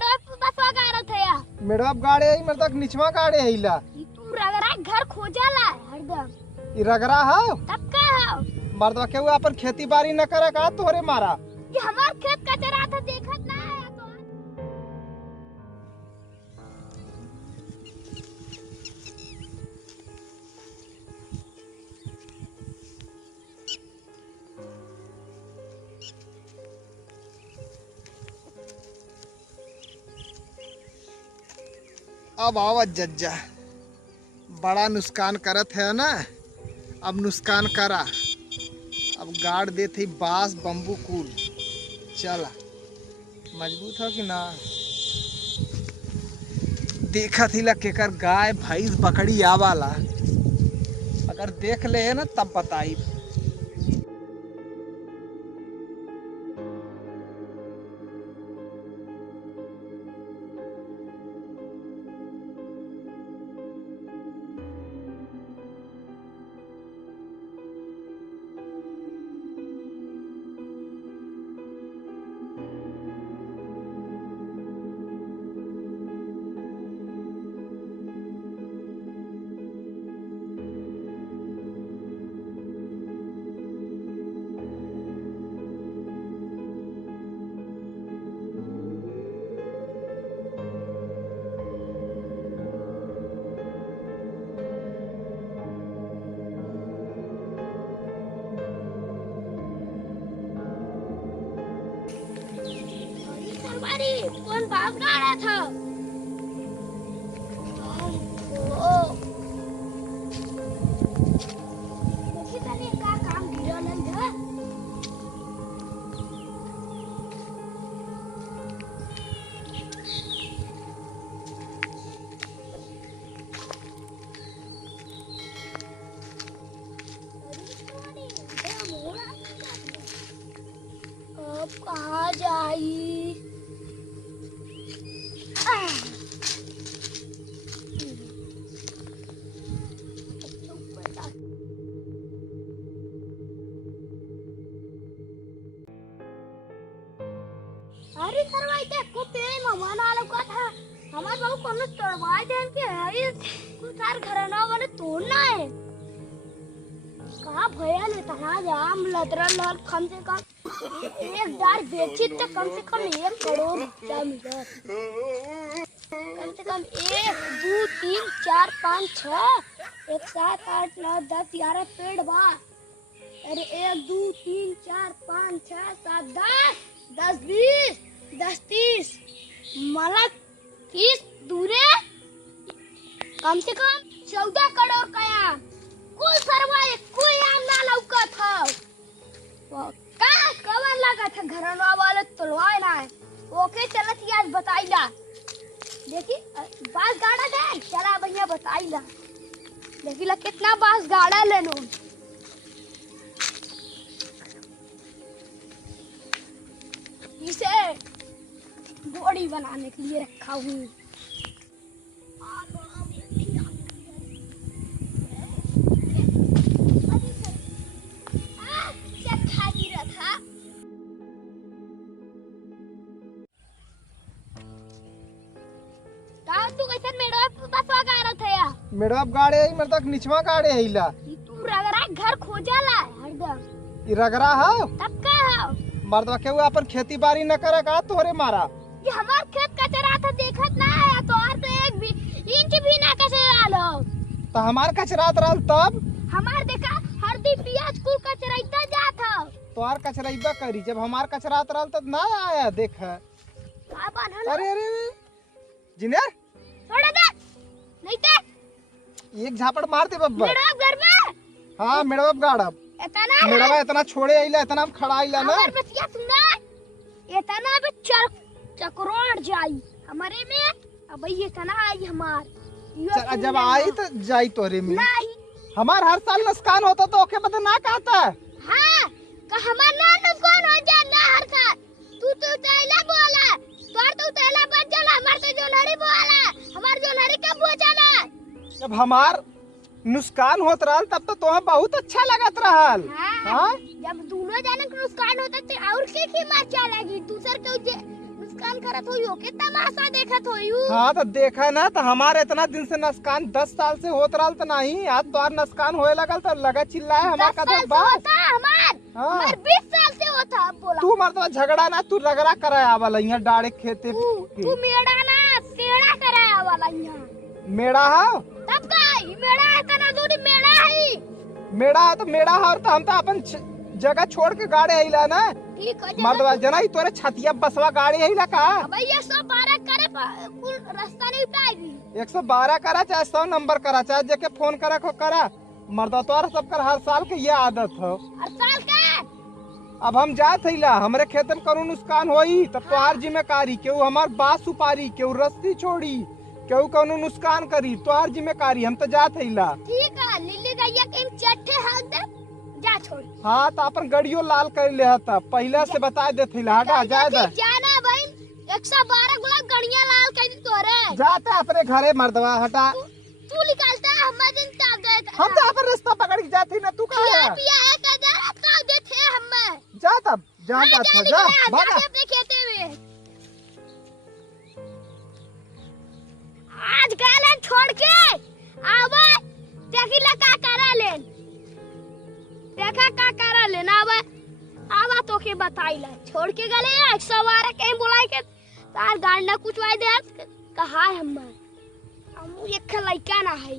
बसवा गाड़ा थे या मेरा गाड़े आई मेरे तक निचवा गाड़े आइला तू रगड़ा घर खोजाला हरदम ई रगरा हो तब का हो मर्दवा के अपन खेती बाड़ी न करे का तोरे मारा कि हमार खेत कचरा था देखत ना है तो अब आवा जज्जा बड़ा नुकसान करत है ना। अब नुकसान करा अब गाड़ दे थी बांस बम्बू कूल चला मजबूत हो कि ना देखा थी ला केकर गाय भैंस बकरी आवाला अगर देख ले है ना तब बताई। कौन बाप गाड़ा था का काम गिरा नहीं था अब कहाँ जाई अरे सरवाई के कुत्ते मेहमान आलो का था हमार बाबू कोनो तोड़वा देन के है कुछ सार घर ना वाले तोड़ना है कहां भया ले तना जाम लतरा लल कम से कम एक दार बेची तो कम से कम 1 करोड़ क्या मिला कम से कम 1 2 3 4 5 6 1 7 8 9 10 11 पेड़ बा अरे 1 2 3 4 5 6 7 10 10 20 10 30 मला 30 दूरे कम से कम 14 करोड़ का आम कुल सरवाए कोई आम ना लौकत था का कवन लगा था घरवा वाले तोड़वाए ना है ओके चलत आज बताइला देखी बांस गाड़ा दे चला भैया बताइला देखिला कितना बांस गाड़ा लेनो इसे बॉडी बनाने के लिए रखा हूँ मेरा गाड़े आई मेरे तक निचवा गाड़े आइला तू रगड़ा घर खोजाला हरदम ई रगरा हो तब का हो मर्दवा के अपन खेती बाड़ी न करे का तोरे मारा ये हमार खेत कचरा था देखत ना है तो और तो 1 इंच भी ना कचरा लो तो हमार कचरा रहल तब हमार देखा हल्दी प्याज कुल कचरा इतना जात हो तोहार कचरा इबा करी जब हमार कचरा रहल तब ना आया देख अरे अरे जिनेर छोड़ दे नहीं ते एक झापड़ मार दे बब्बा मेरा घर में हां मेरा गाड़ा इतना मेरा इतना छोड़े आइला इतना खड़ा आइला ना हमार बचिया सुना इतना भी चक्रोड़ जाई हमारे में अब ये इतना आई हमार जब आई तो जाई तोरे में नहीं हमार हर साल नुकसान होता तो ओके बता ना कहता हां का हमार ना नुकसान हो जा ना हर साल तू तो तैला बोला तोर तो तैला बच जाला हमार तो जोलहरी बोला हमार जोलहरी कब बोचला जब हमार नुकसान होत रहल तब तो तुम्हें बहुत अच्छा लगत रहल हां जब दोनों जाने को नुकसान होता तो और के मर चलेगी दूसर के नुकसान करत होई के तमाशा देखत होई। हाँ तो देखा ना, तो हमारे इतना दिन से नुकसान 10 साल से होत रहल तो नहीं, आज तो नुकसान होए लगल तो लगा चिल्लाए हमार 10 कदर साल से बात। होता हमार। हाँ। हमार 20 साल से होता। अब बोला तू मर्दवा झगड़ा ना, तू रगड़ा कराया वाला यहाँ डाड़े खेते तू मेड़ा ना सेड़ा कराया वाला यहाँ। मेड़ा है तब का मेड़ा है तना दूरी मेड़ा है। मेड़ा है तो मेड़ा है, और तो हम तो अपन जगह छोड़ के गाड़ी आइला ना। ठीक है मर्दवा जना ही तोरे छतिया बसवा गाड़ी आइला का। अबे ये 112 करे कुल रास्ता नहीं पाएगी। 112 करा चाहे 100 नंबर करा चाहे जेके फोन करा को करा। मर्दवा तोरा सबकर हर साल के ये आदत हो। हर साल का अब हम जात हईला, हमरे खेत में करू नुकसान होई तब तोहार जिम्मेदारी। केहू हमार बात सुपारी, केहू रस्सी छोड़ी, केहू कौनो नुकसान करी, तोहार जिम्मेदारी। हम तो जात हईला। ठीक है लिल्ली गैया के चट्टे हाथ दे जा छोड़। हाँ तो अपन गड़ियो लाल कर ले था, पहले से बता देते हटा जाए दे। जाना भाई 112 गुलाब गड़िया लाल कर दी तोरे। जाता अपने घरे मर्दवा हटा। तू निकालता है हम दिन ताप दे। हम तो अपन रास्ता पकड़ के जाती ना, तू कहाँ है? पिया है का जा ताप देते हम। जा तब जा जाता जा भागा अपने खेते में। आज गाले छोड़ के आवे देखिला का करा लेन। देखा का करा लेना आवे आवा तो के बताइला छोड़ के गले 112 के बुलाए के तार गाड़ी ना कुछ वाई दे कहा है हम एक लड़का ना है।